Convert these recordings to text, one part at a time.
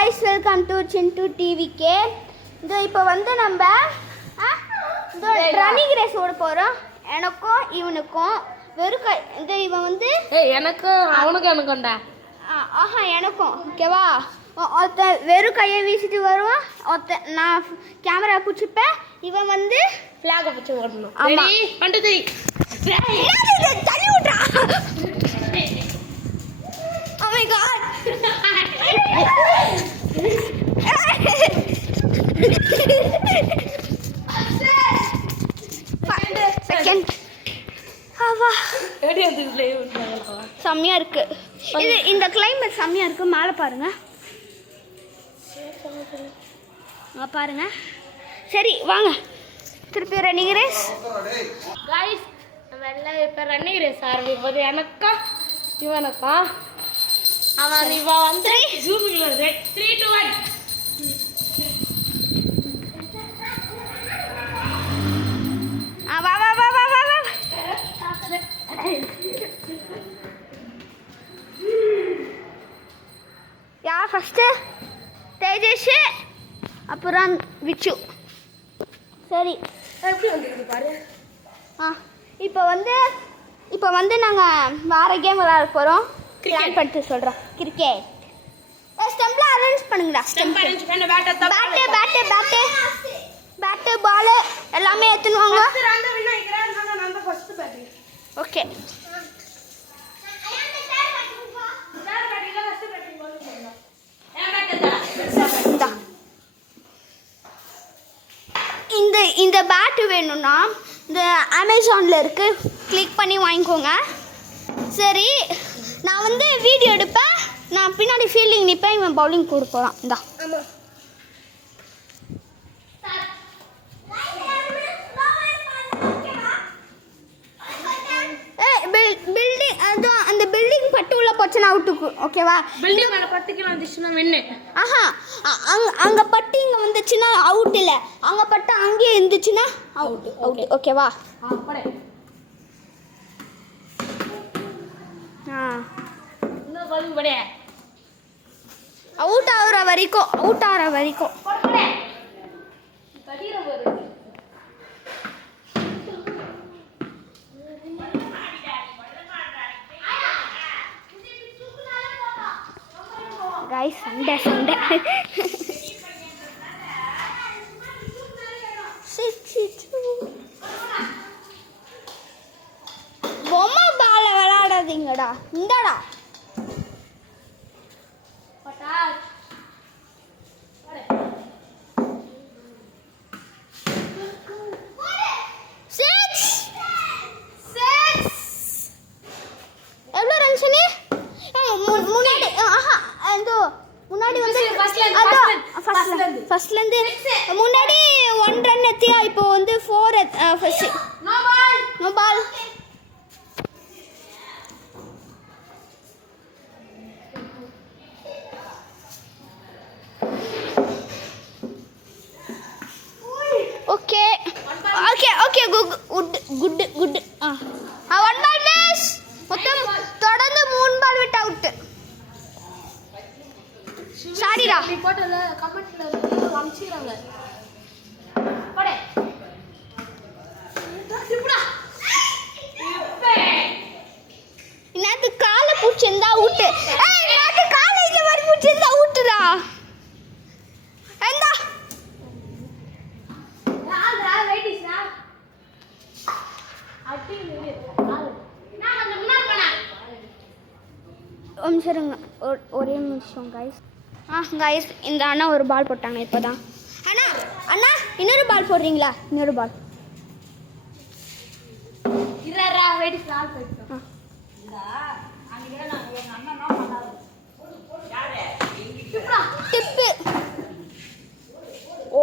Guys, welcome to சிண்டு TVK. இப்போ வந்து நம்ம ரன்னிங் ரேஸ் ஓட போகிறோம். எனக்கும் இவனுக்கும் வெறும் கை. இவன் வந்து எனக்கும் எனக்கும்டா. எனக்கும் ஓகேவா. ஒருத்த வெறும் கையை வீசிட்டு வருவான், ஒருத்த நான் கேமரா பிடிச்சிப்பேன், இவன் வந்து ஃப்ளாகை பிடிச்சி ஓடணும். ஆமாம், தள்ளி விட்றா. Oh my god. செகண்ட் செம்மையா இருக்கு. இது இந்த கிளைமேட் செம்மையா இருக்கு. மேலே பாருங்க, பாருங்க. சரி வாங்க திருப்பி ரன்னிங் ரேஸ். கைஸ், நம்ம இப்போ ரன்னிங் ரேஸ் ஆரம்பிப்போது எனக்கா இவனுக்கா. அவன் இவன் வந்து 3, 2, 1. வா வா வா வா வா வா. யார் ஃபஸ்ட்டு? தேஜேஷ், அப்புறம் விச்சு. சரி, எப்படி வந்துருக்கு பாரு. இப்போ வந்து நாங்கள் வேறு கேம் விளையாட போகிறோம். பிளான் பண்ணிட்டு சொல்கிறோம். கிரிக்கெட். ஸ்டெம்பில் அரேஞ்ச் பண்ணுங்கடா. பேட்டு பாலு எல்லாமே எடுத்துன்னு வாங்க. ஓகே. இந்த பேட்டு வேணும்னா இந்த அமேசானில் இருக்குது, கிளிக் பண்ணி வாங்கிக்கோங்க. சரி, நான் வந்து வீடியோ எடுப்பேன், நான் பின்னாடி ஃபீல்டிங் நிற்பேன், இவன் பவுலிங் கொடுக்க போகிறான். இந்தா பில்டிங், அதுவும் அந்த பில்டிங் பட்டு உள்ள போச்சுன்னா அவுட்டுக்கு. ஓகேவா? பில்டிங் மேலே 10 கிலோ வந்துச்சுன்னா வெண்ணு. அங்கே பட்டு இங்கே வந்துச்சுன்னா அவுட் இல்லை, அங்கே பட்டு அங்கேயே இருந்துச்சுன்னா அவுட். அவுட். ஓகேவா? அவுட் ஆகிற வரைக்கும் guys, சண்டை பொம்மை பால விளையாடாதீங்கடா. இந்தடா எவ்வளோ ரன் சொன்னி? முன்னாடி வந்து ஃபர்ஸ்ட்லேருந்து முன்னாடி 1 ரன் எத்தியா, இப்போ வந்து 4. No ball. Okay okay okay good. 1 ball miss. மொத்தம் தொடர்ந்து 3 பால் விட்டு அவுட். சாரிடா. போட்டல கமெண்ட்ல அனுப்பிச்சிராங்க. போடே. இன்னது கால பூச்சிந்தா அவுட். ஏய், இன்னது காலேஜ்ல வர பூச்சிந்தா அவுட்டா. எந்தா ரால்ரா வெயிட்டிஸ்ரா. அட்டி நில்லு. நான் கொஞ்சம் முன்னாடி போறேன். சரிங்க, ஒரே நிமிஷம் கைஸ். கைஸ், இந்த அண்ணா ஒரு பால் போட்டாங்க இப்போதான். அண்ணா இன்னொரு பால் போடுறீங்களா? இன்னொரு பால் இரரா வெயிட்டிஸ் ரால் போய்ட்டோம். டிப்பு. Oh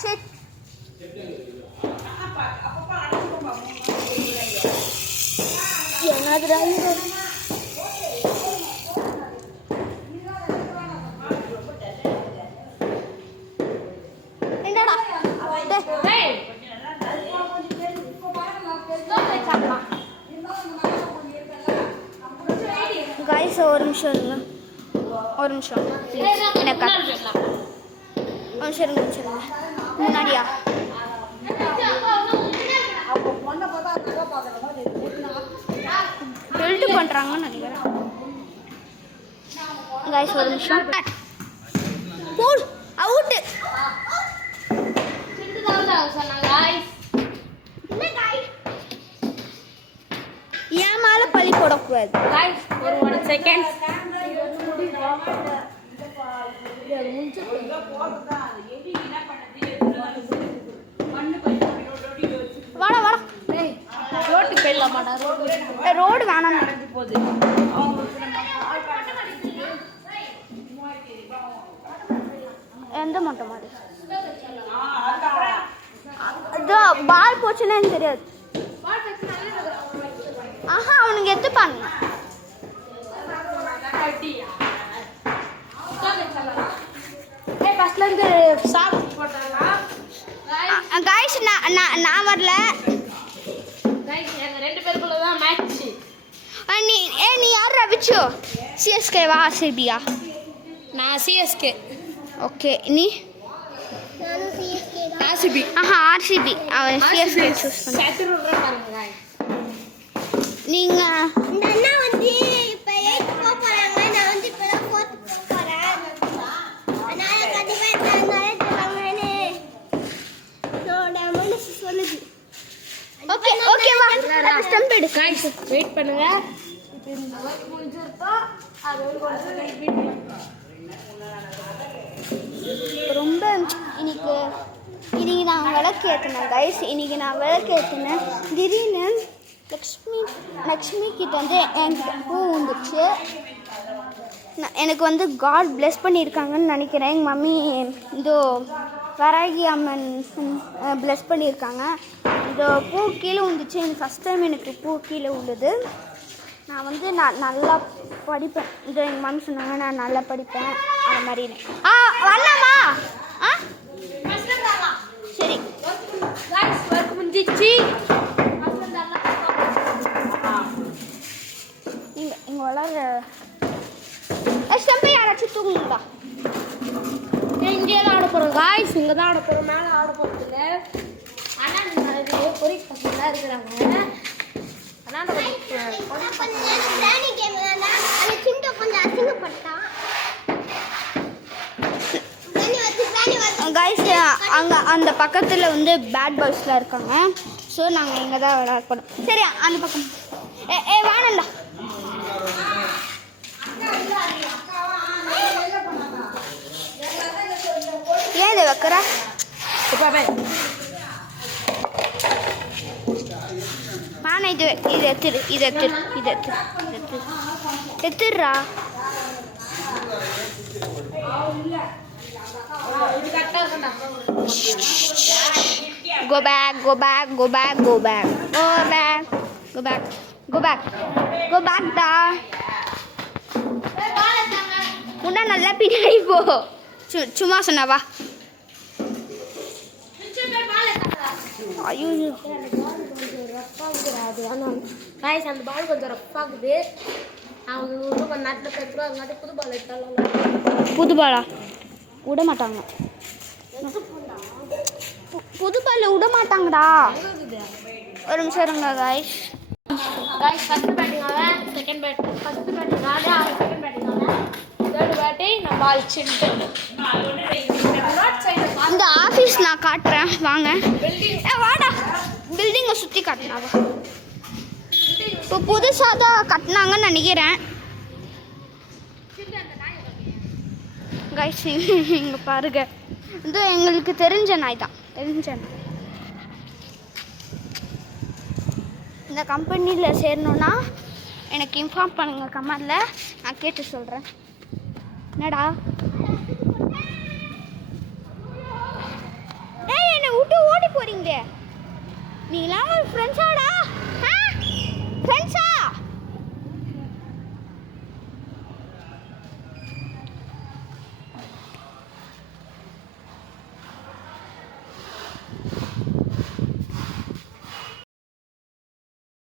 shit. என்னதுடா இது? என்னடா காய்ஸ் ஒரு நிமிஷம் இருங்க, ஒரு நிமிஷம் எனக்கு ஒரு நிமிஷம் இருங்க, முன்னாடியா பெல்ட் பண்ணுறாங்கன்னு நினைக்கிறேன். காய்ஸ் ஒரு நிமிஷம் போல் அவுட்டு. என் மேலே பழி போடக்கூடாது. ஒரு 1 செகண்ட் வாடா வாடா, ரோட்டு போயிடலாம் மாட்டா. ரோடு வேணாம். எந்த மொட்டை மாடி பால் போச்சுன்னா எனக்கு தெரியாது. ஆஹா அவனுக்கு எடுத்துப்பாங்க. காய்ஸ் நான் வரல. ரெண்டு பேருக்குள்ள தான் மேட்ச். நீ யார் ரவிச்சோ? சிஎஸ்கேவா ஆர்சிபியா? நான் சிஎஸ்கே. ஓகே நீ? ஆர்சிபி. ஆஹா ஆர்சிபி. அவன் சிஎஸ்கே சூஸ் பண்ண. நீங்கள் இந்த அண்ணா வந்து இப்போ 8th போக போகிறாங்க. நான் வந்து இப்போ தான் 4th போக போகிறேன். அதனால் கண்டிப்பாக நடத்துவாங்கன்னு என்னோட மனசு சொல்லுது. ஓகே ஓகேவா? ஸ்டம்ப் எடு. गाइस வெயிட் பண்ணுங்க. இப்போ இந்த வர்க் முடிஞ்சிருத்தா அது வந்து ரொம்ப இன்னைக்கு நான் விளக்கு ஏற்றினேன் கைஸ். இன்னைக்கு நான் விளக்கு ஏற்றினேன். திடீர்னு லக்ஷ்மி கிட்ட வந்து என்கிட்ட பூ வந்துச்சு. எனக்கு வந்து காட் பிளெஸ் பண்ணியிருக்காங்கன்னு நினைக்கிறேன். எங்கள் மம்மி இதோ வராகி அம்மன் பிளெஸ் பண்ணியிருக்காங்க. இதோ பூ கீழே வந்துச்சு. எனக்கு ஃபஸ்ட் டைம் எனக்கு பூ கீழே உள்ளது. நான் வந்து நல்லா படிப்பேன். இதோ எங்கள் மம்மி சொன்னாங்க நான் நல்லா படிப்பேன் அந்த மாதிரி. வரலாமா? சரி गाइस வர்க் முடிஞ்சிச்சு. இங்கே வளர ஸ்டம்பை யாராச்சும் தூங்குங்களா? இங்கே தான் ஆட போகிறோம் गाइस. இங்கே தான் ஆட போகிறோம். மேலே ஆட போகிறது இல்லை. ஆனால் இது பொறிக்கு பசங்களாக இருக்கிறாங்க. ஆனால் கொஞ்சம் நேரம் பிராணி கேம் விளையாண்டா அந்த சிண்டை கொஞ்சம் அசிங்கப்பட்டான். கைஸ் அங்கே அந்த பக்கத்தில் வந்து பேட் பாய்ஸ்லாம் இருக்காங்க. ஸோ நாங்கள் இங்கே தான் விளையாட போகிறோம். சரி அந்த பக்கம் வேணாண்டா. ஏன் இதை வைக்கிற? வேணா இது எத்துடுறா. Go back, go back, go back, go back, go back, go back, go back, go back da. உன்ன நல்லா பின்னாடி போ. சும்மா சொன்னவா? ஐயோ गाइस அந்த பால் கொஞ்சம் ரப்பாகுது. அவங்க இன்னும் கொஞ்ச நேரத்தில் பேசுகிறோம். அதனால புது பால் எடுத்தாலும் புது பாலா விட மாட்டாங்க. புது பால் விட மாட்டாங்கடா. ஒரு நிமிஷம் இருங்க गाइस. ஃபர்ஸ்ட் பேட்டிங் அவன், செகண்ட் பேட்டிங் ஃபர்ஸ்ட் பேட்டிங் அவன், செகண்ட் பேட்டிங் அவன், தேர்ட் பேட்டிங் நான் பால் சிட்டு. இந்த ஆஃபீஸ் நான் காட்டுறேன் வாங்க. வாடா பில்டிங்கை சுற்றி காட்டினாவா? இப்போ புதுசாக தான் கட்டினாங்கன்னு நினைக்கிறேன். கைஸ் இங்கே பாருங்க, இது எங்களுக்கு தெரிஞ்ச நாய் தான். தெரிஞ்ச நாய். இந்த கம்பெனியில் சேரணுன்னா எனக்கு இன்ஃபார்ம் பண்ணுங்கள் கமெண்டில். நான் கேட்டு சொல்கிறேன். என்னடா என்னை விட்டு ஓடி போகிறீங்களே. நீங்களாம் ஃப்ரெண்ட்ஸாடா? ஃப்ரெண்ட்ஸா?